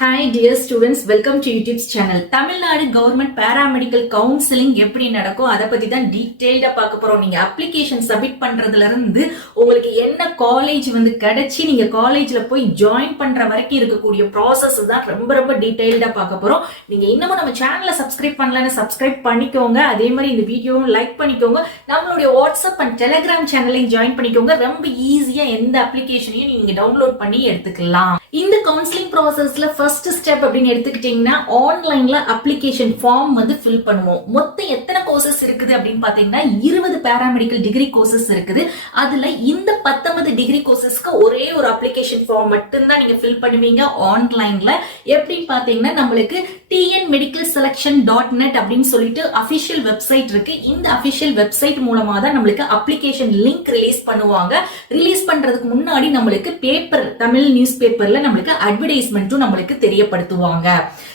Hi dear students, welcome to YouTube's channel. Tamil Nadu government paramedical counselling எப்படி நடக்கும் அதை பத்தி தான் டீடைல்டா பார்க்க போறோம். நீங்க அப்ளிகேஷன் சப்மிட் பண்றதுல இருந்து உங்களுக்கு என்ன காலேஜ் கிடைச்சி நீங்க காலேஜ்ல போய் ஜாயின் பண்ற வரைக்கும் இருக்கக்கூடிய ப்ராசஸ் தான் ரொம்ப டீடைல்டா பார்க்க போறோம். நீங்க இன்னமும் நம்ம சேனலை சப்ஸ்கிரைப் பண்ணலன்னு சப்ஸ்கிரைப் பண்ணிக்கோங்க. அதே மாதிரி இந்த வீடியோவும் லைக் பண்ணிக்கோங்க. நம்மளுடைய வாட்ஸ்அப் அண்ட் டெலிகிராம் சேனலையும் ஜாயின் பண்ணிக்கோங்க. ரொம்ப ஈஸியா எந்த அப்ளிகேஷனையும் நீங்க டவுன்லோட் பண்ணி எடுத்துக்கலாம். இந்த கவுன்சிலிங் ப்ராசஸ்ல ஃபர்ஸ்ட் ஸ்டெப் அப்படின்னு எடுத்துக்கிட்டீங்கன்னா ஆன்லைன்ல அப்ளிகேஷன் ஃபார்ம் ஃபில் பண்ணுவோம். மொத்தம் எத்தனை கோர்சஸ் இருக்குது அப்படின்னு பாத்தீங்கன்னா 20 பாராமெடிக்கல் டிகிரி கோர்சஸ் இருக்குது. அதுல இந்த 19 டிகிரி கோர்சஸ்க்கு ஒரே ஒரு அப்ளிகேஷன் ஃபார்ம் மட்டும்தான் நீங்க ஃபில் பண்ணுவீங்க ஆன்லைன்ல. எப்படின்னு பாத்தீங்கன்னா நம்மளுக்கு tnmedicalselection.net அப்படின்னு சொல்லிட்டு அபிஷியல் வெப்சைட் இருக்கு. இந்த அபிஷியல் வெப்சைட் மூலமா தான் நம்மளுக்கு அப்ளிகேஷன் லிங்க் ரிலீஸ் பண்ணுவாங்க. ரிலீஸ் பண்றதுக்கு முன்னாடி நம்மளுக்கு பேப்பர் தமிழ் நியூஸ் பேப்பர்ல நம்மளுக்கு அட்வர்டைஸ்மெண்ட்டும் நம்மளுக்கு தெரியப்படுத்துவாங்க.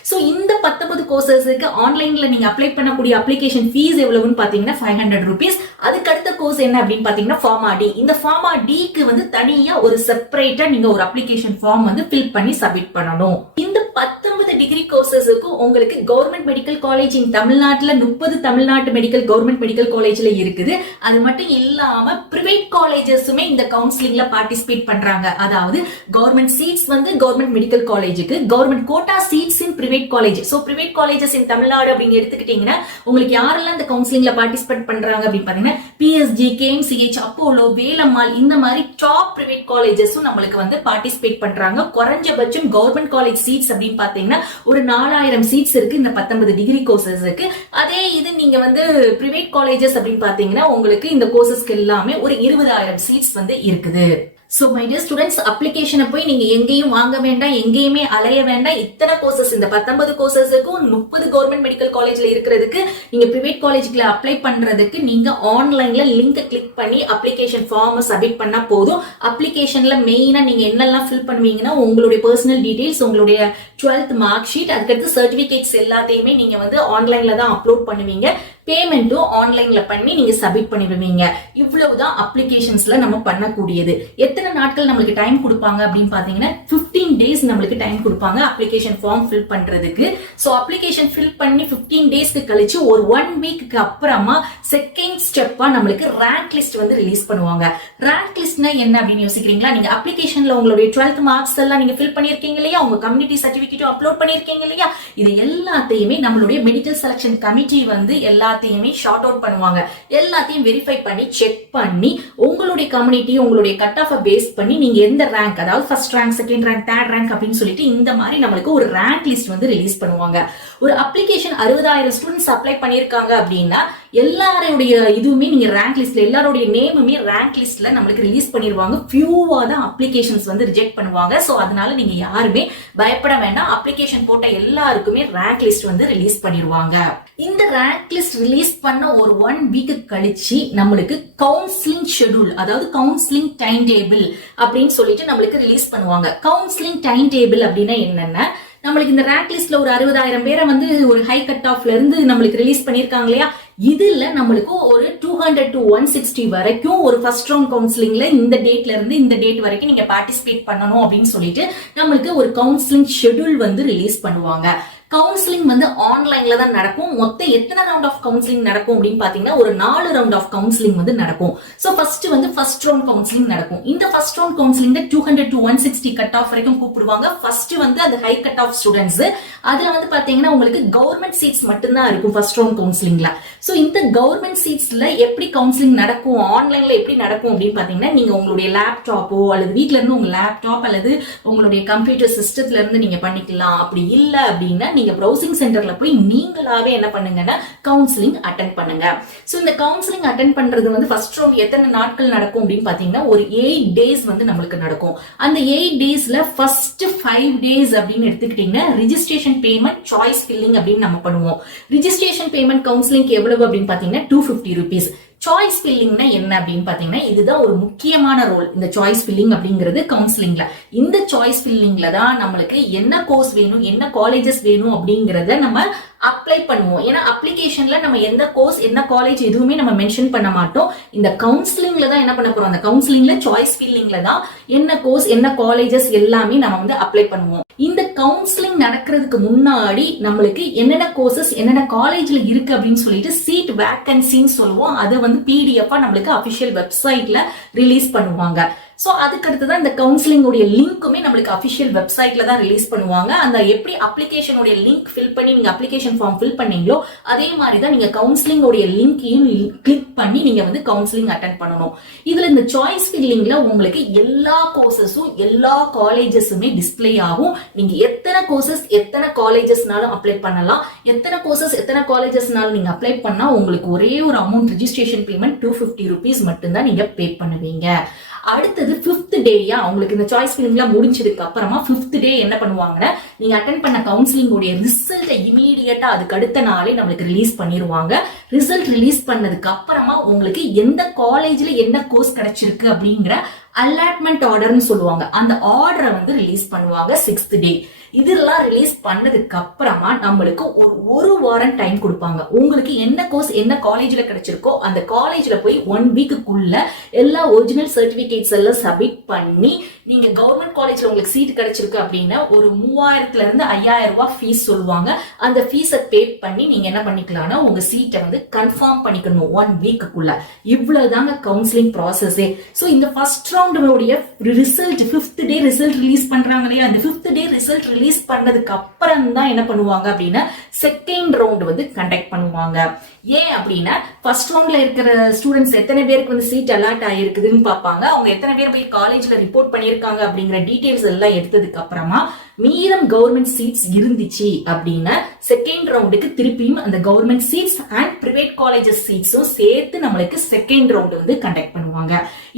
சோ இந்த 19 கோர்சஸ்க்கு ஆன்லைன்ல நீங்க அப்ளை பண்ணக்கூடிய அப்ளிகேஷன் ஃபீஸ் எவ்வளவுன்னு பாத்தீங்கன்னா 500 rupees. அதுக்கு அடுத்த கோர்ஸ் என்ன அப்படின்னு பாத்தீங்கன்னா ஃபார்மா டி. இந்த ஃபார்மா டிக்கு தனியா ஒரு செப்பரேட்டா நீங்க ஒரு அப்ளிகேஷன் ஃபார்ம் ஃபில் பண்ணி சப்மிட் பண்ணணும். இந்த 19 டிகிரி கோர்சஸ்க்கு உங்களுக்கு கவர்மெண்ட் மெடிக்கல் காலேஜ் இன் தமிழ்நாட்டுல 30 தமிழ்நாட்டு மெடிக்கல் கவர்மெண்ட் மெடிக்கல் காலேஜ்ல இருக்குது. அது மட்டும் இல்லாம பிரைவேட் காலேஜஸுமே இந்த கவுன்சிலிங்ல பார்ட்டிசிபேட் பண்றாங்க. அதாவது கவர்மெண்ட் சீட்ஸ் கவர்மெண்ட் மெடிக்கல் காலேஜுக்கு, government quota seats in private college. So private colleges in Tamil Nadu அப்படின்னு எடுத்துக்கிட்டீங்கன்னா உங்களுக்கு யாரெல்லாம் இந்த கவுன்சிலிங்ல பார்ட்டிசிபேட் பண்றாங்க அப்படின்னு பாத்தீங்கன்னா பிஎஸ்ஜி, கேஎம்சிஹெச், அப்போலோ, வேலம்மாள் இந்த மாதிரி டாப் பிரைவேட் காலேஜஸும் நம்மளுக்கு பார்ட்டிசிபேட் பண்றாங்க. குறைஞ்சபட்சம் கவர்மெண்ட் காலேஜ் சீட்ஸ் அப்படின்னு பாத்தீங்கன்னா ஒரு 4000 சீட்ஸ் இருக்கு இந்த 19 டிகிரி கோர்சஸ்க்கு. அதே இது நீங்க பிரைவேட் காலேஜஸ் அப்படின்னு பாத்தீங்கன்னா உங்களுக்கு இந்த கோர்சஸ்க்கு எல்லாமே ஒரு 20,000 சீட்ஸ் இருக்குது. சோ மை டியர் ஸ்டூடெண்ட்ஸ், அப்ளிகேஷனை போய் நீங்க எங்கேயும் வாங்க வேண்டாம், எங்கேயுமே அலைய வேண்டாம். இத்தனை கோர்சஸ் இந்த 19 கோர்சஸுக்கும் 30 கவர்மெண்ட் மெடிக்கல் காலேஜ்ல இருக்கிறதுக்கு நீங்க பிரைவேட் காலேஜ்ல அப்ளை பண்றதுக்கு நீங்க ஆன்லைன்ல லிங்க் கிளிக் பண்ணி அப்ளிகேஷன் ஃபார்ம் சப்மிட் பண்ணா போதும். அப்ளிகேஷன்ல மெயினா நீங்க என்னெல்லாம் ஃபில் பண்ணுவீங்கன்னா உங்களுடைய பர்சனல் டீடைல்ஸ், உங்களுடைய 12th மார்க் ஷீட், அதுக்கடுத்து சர்டிபிகேட்ஸ் எல்லாத்தையுமே நீங்க ஆன்லைன்ல தான் அப்லோட் பண்ணுவீங்க. பேமெண்ட்டும் ஆன்லைன்ல பண்ணி நீங்க சப்மிட் பண்ணிடுவீங்க. இவ்வளவுதான் அப்ளிகேஷன்ஸ்ல நம்ம பண்ணக்கூடியது. எத்தனை நாட்கள் நம்மளுக்கு டைம் கொடுப்பாங்க அப்படின்னு பாத்தீங்கன்னா 15 days நம்மளுக்கு டைம் கொடுப்பாங்க அப்ளிகேஷன் ஃபார்ம் ஃபில் பண்றதுக்கு. சோ அப்ளிகேஷன் ஃபில் பண்ணி 15 daysக்கு கழிச்சு ஒரு 1 weekக்கு அப்புறமா செகண்ட் ஸ்டெப்பா நம்மளுக்கு ரேங்க் லிஸ்ட் ரிலீஸ் பண்ணுவாங்க. ரேங்க் லிஸ்ட்னா என்ன அப்படின்னு யோசிக்கிறீங்களா? நீங்க அப்ளிகேஷன்ல உங்களுடைய 12th மார்க்ஸ் எல்லாம் நீங்க ஃபில் பண்ணிருக்கீங்க இல்லையா, உங்க கம்யூனிட்டி சர்டிபிகேட் அப்லோட் பண்ணிருக்கீங்க இல்லையா, இது எல்லாத்தையுமே நம்மளுடைய மெடிக்கல் செலக்ஷன் கமிட்டி எல்லாத்தையுமே ஷார்ட் அவுட் பண்ணுவாங்க. எல்லாத்தையும் வெரிஃபை பண்ணி செக் பண்ணி உங்களுடைய கம்யூனிட்டி, உங்களுடைய கட் ஆஃப் பேஸ் பண்ணி நீங்க எந்த ரேங்க், அதாவது first rank, second rank, third rank அப்படின்னு சொல்லிட்டு இந்த மாதிரி நம்மளுக்கு ஒரு ரேங்க் லிஸ்ட் ரிலீஸ் பண்ணுவாங்க. ஒரு அப்ளிகேஷன் 60,000 ஸ்டூடெண்ட்ஸ் அப்ளை பண்ணிருக்காங்க அப்படின்னா எல்லாருடைய இதுவுமே நீங்க ரேங்க் லிஸ்ட்ல எல்லாருடைய நேமுமே ரேங்க் லிஸ்ட்ல நம்மளுக்கு ரிலீஸ் பண்ணிடுவாங்க. ஃபியூவா தான் அப்ளிகேஷன்ஸ் ரிஜெக்ட் பண்ணுவாங்க. சோ அதனால நீங்க யாருமே பயப்பட வேண்டாம். அப்ளிகேஷன் போட்ட எல்லாருக்குமே ரேங்க் லிஸ்ட் ரிலீஸ் பண்ணிடுவாங்க. இந்த ரேங்க் லிஸ்ட் ரிலீஸ் பண்ண ஒரு 1 week கழிச்சு நம்மளுக்கு கவுன்சிலிங் ஷெட்யூல், அதாவது கவுன்சிலிங் டைம் டேபிள் அப்படின்னு சொல்லிட்டு நம்மளுக்கு ரிலீஸ் பண்ணுவாங்க. கவுன்சிலிங் டைம் டேபிள் அப்படின்னா என்னன்னா, நம்மளுக்கு இந்த ரேங்க் லிஸ்ட்ல ஒரு 60,000 பேரை ஒரு ஹை கட் ஆஃப்ல இருந்து நம்மளுக்கு ரிலீஸ் பண்ணிருக்காங்க இல்லையா, இதுல நம்மளுக்கு ஒரு 200 to 160 வரைக்கும் ஒரு ஃபர்ஸ்ட் ரவுண்ட் கவுன்சிலிங்ல இந்த டேட்ல இருந்து இந்த டேட் வரைக்கும் நீங்க பார்ட்டிசிபேட் பண்ணணும் அப்படின்னு சொல்லிட்டு நம்மளுக்கு ஒரு கவுன்சிலிங் ஷெட்யூல் ரிலீஸ் பண்ணுவாங்க. கவுன்சிலிங் ஆன்லைன்ல தான் நடக்கும். மொத்தம் எத்தனை ரவுண்ட் ஆஃப் கவுன்சிலிங் நடக்கும் அப்படின்னு பாத்தீங்கன்னா ஒரு 4 ரவுண்ட் ஆஃப் கவுன்சிலிங் நடக்கும். So first first round counselling நடக்கும். இந்த ஃபர்ஸ்ட் ரவுண்ட் கவுன்சிலிங்ல 200 to 160 கட் ஆஃப் வரைக்கும் கூப்பிடுவாங்க. ஃபர்ஸ்ட் அந்த ஹை கட் ஆஃப் ஸ்டூடெண்ட்ஸ். அதுல பாத்தீங்கன்னா உங்களுக்கு கவர்மெண்ட் சீட்ஸ் மட்டும்தான் இருக்கும் ஃபர்ஸ்ட் ரவுண்ட் கவுன்சிலிங்ல. சோ இந்த கவர்மெண்ட் சீட்ஸ்ல எப்படி கவுன்சிலிங் நடக்கும், ஆன்லைன்ல எப்படி நடக்கும் அப்படின்னு பாத்தீங்கன்னா நீங்க உங்களுடைய லேப்டாப்போ அல்லது வீட்ல இருந்து உங்க லேப்டாப் அல்லது உங்களுடைய கம்ப்யூட்டர் சிஸ்டத்துல இருந்து நீங்க பண்ணிக்கலாம். அப்படி இல்ல அப்படின்னா நீங்க ப்ரௌசிங் சென்டர்ல போய் நீங்களாவே என்ன பண்ணுங்கன்னா கவுன்சிலிங் அட்டெண்ட் பண்ணுங்க. சோ இந்த கவுன்சிலிங் அட்டெண்ட் பண்றது ஃபர்ஸ்ட் ரவுண்ட் எத்தனை நாட்கள் நடக்கும் அப்படின்னு பாத்தீங்கன்னா ஒரு 8 days நம்மளுக்கு நடக்கும். அந்த 8 daysல ஃபர்ஸ்ட் 5 days அப்படின்னு எடுத்துக்கிட்டீங்கன்னா ரிஜிஸ்ட்ரேஷன் பேமெண்ட், சாய்ஸ் ஃபில்லிங் அப்படின்னு நம்ம பண்ணுவோம். ரிஜிஸ்ட்ரேஷன் பேமெண்ட் கவுன்சிலிங் எவ்வளவு அப்படின்னு பாத்தீங்கன்னா 250 rupees. சாய்ஸ் ஃபில்லிங்னா என்ன அப்படின்னு பாத்தீங்கன்னா இதுதான் ஒரு முக்கியமான ரோல். இந்த சாய்ஸ் ஃபில்லிங் அப்படிங்கிறது கவுன்சிலிங்ல. இந்த சாய்ஸ் ஃபில்லிங்ல தான் நம்மளுக்கு என்ன கோர்ஸ் வேணும், என்ன காலேஜஸ் வேணும் அப்படிங்கறத நம்ம அப்ளை பண்ணுவோம். ஏன்னா அப்ளிகேஷன்ல நம்ம எந்த கோர்ஸ் என்ன காலேஜ் எதுவுமே நம்ம மென்ஷன் பண்ண மாட்டோம். இந்த கவுன்சிலிங்ல தான் என்ன பண்ண போறோம், அந்த கவுன்சிலிங்ல சாய்ஸ் ஃபில்லிங்ல தான் என்ன கோர்ஸ் என்ன காலேஜஸ் எல்லாமே நம்ம வந்து அப்ளை பண்ணுவோம். இந்த கவுன்சிலிங் நடக்கிறதுக்கு முன்னாடி நம்மளுக்கு என்னென்ன கோர்சஸ் என்னென்ன காலேஜ்ல இருக்கு அப்படின்னு சொல்லிட்டு சீட் வேகன்சின்னு சொல்லுவோம். அதை வந்து பிடிஎஃப் நம்மளுக்கு அபிஷியல் வெப்சைட்ல ரிலீஸ் பண்ணுவாங்க. சோ அதுக்கு அடுத்துதான் இந்த கவுன்சிலிங் உடைய லிங்க்குமே நம்மளுக்கு அபிஷியல் வெப்சைட்ல தான் ரிலீஸ் பண்ணுவாங்க. அந்த எப்படி அப்ளிகேஷன் உடைய லிங்க் ஃபில் பண்ணி நீங்க அப்ளிகேஷன் ஃபார்ம் ஃபில் பண்ணீங்களோ அதே மாதிரி தான் நீங்க கவுன்சிலிங் உடைய லிங்கையும் கிளிக் பண்ணி நீங்க வந்து கவுன்சிலிங் அட்டென்ட் பண்ணணும். இதுல இந்த சாய்ஸ் ஃபில்லிங்ல உங்களுக்கு எல்லா கோர்சஸும் எல்லா காலேஜஸுமே டிஸ்பிளே ஆகும். நீங்க எத்தனை கோர்சஸ் எத்தனை காலேஜஸ்னாலும் அப்ளை பண்ணலாம். எத்தனை கோர்சஸ் எத்தனை காலேஜஸ்னாலும் நீங்க அப்ளை பண்ணா உங்களுக்கு ஒரே ஒரு அமௌண்ட் ரெஜிஸ்ட்ரேஷன் பேமெண்ட் 250 rupees மட்டும்தான் நீங்க பே பண்ணுவீங்க. அடுத்தது 5th டேயா உங்களுக்கு இந்த சாய்ஸ் ஃபில்லிங்லாம் முடிஞ்சதுக்கு அப்புறமா 5th டே என்ன பண்ணுவாங்கன்னா நீங்க அட்டென்ட் பண்ண கவுன்சிலிங் உடைய ரிசல்ட்டை இமீடியட்டா அதுக்கு அடுத்த நாளே நம்மளுக்கு ரிலீஸ் பண்ணிடுவாங்க. ரிசல்ட் ரிலீஸ் பண்ணதுக்கு அப்புறமா உங்களுக்கு எந்த காலேஜ்ல என்ன கோர்ஸ் கிடைச்சிருக்கு அப்படிங்கிற அலாட்மெண்ட் ஆர்டர்னு சொல்லுவாங்க. அந்த ஆர்டரை வந்து ரிலீஸ் பண்ணுவாங்க 6th டே. இதெல்லாம் ரிலீஸ் பண்ணதுக்கு அப்புறமா நம்மளுக்கு ஒரு வாரம் டைம் கொடுப்பாங்க. உங்களுக்கு என்ன கோர்ஸ் என்ன காலேஜ்ல கிடைச்சிருக்கோ அந்த காலேஜ்ல போய் 1 வீக்குக்குள்ள எல்லா ஒரிஜினல் சர்டிபிகேட்ஸ் எல்லாம் சப்மிட் பண்ணி நீங்க கவர்மெண்ட் காலேஜ்ல உங்களுக்கு சீட் கிடைச்சிருக்கு அப்படின்னா ஒரு 3000 இருந்து 5000 ரூபாய் ஃபீஸ் சொல்லுவாங்க. அந்த ஃபீஸை பே பண்ணி நீங்க என்ன பண்ணிக்கலாம்னா உங்க சீட்டை வந்து கன்ஃபார்ம் பண்ணிக்கணும் 1 வீக்குக்குள்ள. இவ்வளவுதாங்க கவுன்சிலிங் ப்ராசஸே. சோ இந்த ஃபர்ஸ்ட் ரவுண்டோடைய result 5th day result release பண்றாங்க இல்லையா, அந்த 5th டே ரிசல்ட் ரிலீஸ் பண்ணதுக்கு அப்புறம் தான் என்ன பண்ணுவாங்க அப்படின்னா செகண்ட் ரவுண்ட் வந்து கண்டக்ட் பண்ணுவாங்க. ஏன் அப்படின்னா ஃபர்ஸ்ட் ரவுண்ட்ல இருக்கிற ஸ்டூடெண்ட்ஸ் எத்தனை பேருக்கு வந்து சீட் அலாட் ஆயிருக்குதுன்னு பார்ப்பாங்க. அவங்க எத்தனை பேர் போய் காலேஜ்ல ரிப்போர்ட் பண்ணிருக்காங்க அப்படிங்கிற டீடைல்ஸ் எல்லாம் எடுத்ததுக்கு அப்புறமா மீதம் கவர்மெண்ட் சீட்ஸ் இருந்துச்சு அப்படின்னா செகண்ட் ரவுண்டுக்கு திருப்பியும் அந்த government seats and private colleges சீட்ஸும் சேர்த்து நம்மளுக்கு செகண்ட் ரவுண்ட் வந்து கண்டக்ட் பண்ணுவாங்க.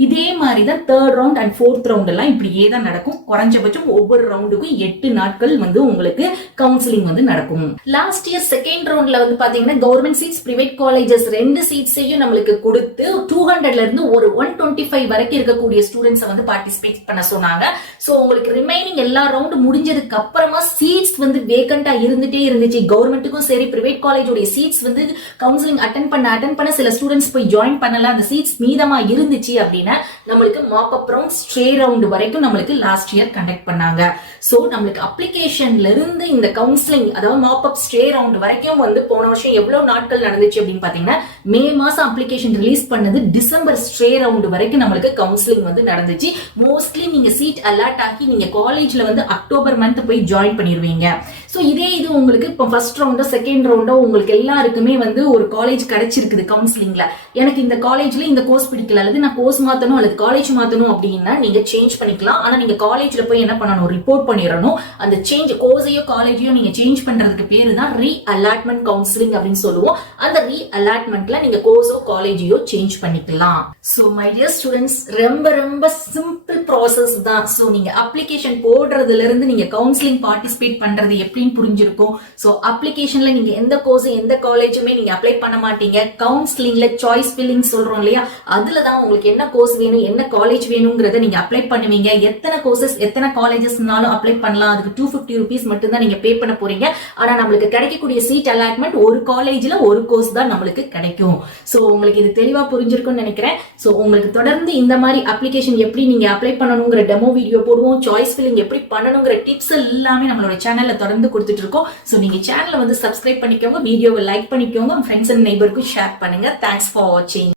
இதே மாதிரி தான் 3rd round and 4th round எல்லாம் இப்படியே தான் நடக்கும். குறைஞ்சபட்சம் ஒவ்வொரு ரவுண்டுக்கும் 8 நாட்கள் வந்து உங்களுக்கு கவுன்சிலிங் வந்து நடக்கும். லாஸ்ட் இயர் செகண்ட் ரவுண்ட்ல வந்து பாத்தீங்கன்னா கவர்மெண்ட் சீட்ஸ் பிரைவேட் காலேஜஸ் 2 சீட்ஸையும் நம்மளுக்கு கொடுத்து 200ல இருந்து ஒரு 125 வரைக்கும் இருக்கக்கூடிய ஸ்டூடெண்ட்ஸ் வந்து பார்ட்டிசிபேட் பண்ண சொன்னாங்க. சோ உங்களுக்கு ரிமைனிங் எல்லா ரவுண்ட் முடிஞ்சதுக்கு அப்புறமா சீட்ஸ் வந்து வேகண்டா இருந்துட்டே இருந்துச்சு. கவர்மெண்ட்டுக்கும் சரி பிரைவேட் காலேஜோட சீட்ஸ் வந்து கவுன்சிலிங் அட்டென்ட் பண்ண சில ஸ்டூடெண்ட்ஸ் போய் ஜாயின் பண்ணல. அந்த சீட்ஸ் மீதமா இருந்துச்சு அப்படின்னா நம்மளுக்கு மாப் அப் ரவுண்ட் ஸ்ட்ரே ரவுண்ட் வரைக்கும் நம்மளுக்கு லாஸ்ட் இயர் கண்டக்ட் பண்ணாங்க. சோ நம்மளுக்கு அப்ளிகேஷன்ல இருந்து இந்த கவுன்சிலிங் அதாவது மாப் அப் ஸ்ட்ரே ரவுண்ட் வரைக்கும் வந்து போன வருஷம் எவ்வளவு நாட்கள் நடந்துச்சு அப்படின்னு பாத்தீங்கன்னா மே மாசம் அப்ளிகேஷன் ரிலீஸ் பண்ணது டிசம்பர் ஸ்ட்ரே ரவுண்ட் வரைக்கும் நம்மளுக்கு கவுன்சிலிங் வந்து நடந்துச்சு. மோஸ்ட்லி நீங்க சீட் அலாட் ஆகி நீங்க காலேஜ்ல வந்து அக்டோபர் மந்த் போய் ஜாயின் பண்ணிடுவீங்க. சோ இதே இது உங்களுக்கு இப்போ ஃபர்ஸ்ட் ரவுண்டோ செகண்ட் ரவுண்டோ உங்களுக்கு எல்லாருக்குமே வந்து ஒரு காலேஜ் கிடைச்சிருக்குது கவுன்சிலிங்ல, எனக்கு இந்த காலேஜ்ல இந்த கோர்ஸ் பிடிக்கல அல்லது நான் கோர்ஸ் மாத்தணும் அல்லது காலேஜ் மாத்தணும் அப்படின்னா நீங்க சேஞ்ச் பண்ணிக்கலாம். ஆனா நீங்க காலேஜ்ல போய் என்ன பண்ணணும், ரிப்போர்ட் பண்ணிடணும். அந்த சேஞ்ச் கோர்ஸையோ காலேஜையோ நீங்க சேஞ்ச் பண்றதுக்கு பேரு தான் ரீ அலாட்மெண்ட் கவுன்சிலிங் அப்படின்னு சொல்லுவோம். அந்த ரீ அலாட்மெண்ட்ல நீங்க கோர்ஸோ காலேஜையோ சேஞ்ச் பண்ணிக்கலாம். சோ மை டியர் ஸ்டூடெண்ட்ஸ், ரொம்ப ரொம்ப சிம்பிள் ப்ராசஸ் தான். சோ நீங்க அப்ளிகேஷன் போடுறதுல இருந்து நீங்க கவுன்சிலிங் பார்ட்டிசிபேட் பண்றது எப்படின்னு புரிஞ்சிருக்கும். சோ அப்ளிகேஷன்ல நீங்க எந்த கோர்ஸ் எந்த காலேஜுமே நீங்க அப்ளை பண்ண மாட்டீங்க. கவுன்சிலிங்ல சாய்ஸ் ஃபில்லிங் சொல்றோம் இல்லையா, அதுலதான் உங்களுக்கு என்ன கோர்ஸ் வேணும் என்ன காலேஜ் வேணும்ங்கறத நீங்க அப்ளை பண்ணுவீங்க. எத்தனை கோர்சஸ் எத்தனை காலேஜஸ்னாலும் அப்ளை பண்ணலாம். அதுக்கு 250 rupees மட்டும் தான் நீங்க பே பண்ண போறீங்க. ஆனா நம்மளுக்கு கிடைக்கக்கூடிய சீட் அலாட்மெண்ட் ஒரு காலேஜ்ல ஒரு கோர்ஸ் தான் நம்மளுக்கு கிடைக்கும். சோ உங்களுக்கு இது தெளிவா புரிஞ்சிருக்கும்னு நினைக்கிறேன். சோ உங்களுக்கு தொடர்ந்து இந்த மாதிரி அப்ளிகேஷன் எப்படி நீங்க அப்ளை பண்ணணுங்கிற டெமோ வீடியோ போடுவோம். சாய்ஸ் ஃபில்லிங் எப்படி பண்ணணுங்கிற டிப்ஸ் எல்லாமே நம்மளோட சேனல்ல தொடர்ந்து கொடுத்துட்டு இருக்கோம். சோ நீங்க சேனலை வந்து சப்ஸ்கிரைப் பண்ணிக்கோங்க, வீடியோவை லைக் பண்ணிக்கோங்க, ஃப்ரெண்ட்ஸ் அண்ட் நெய்பருக்கு ஷேர் பண்ணுங்க. தேங்க்ஸ் ஃபார் வாட்சிங்.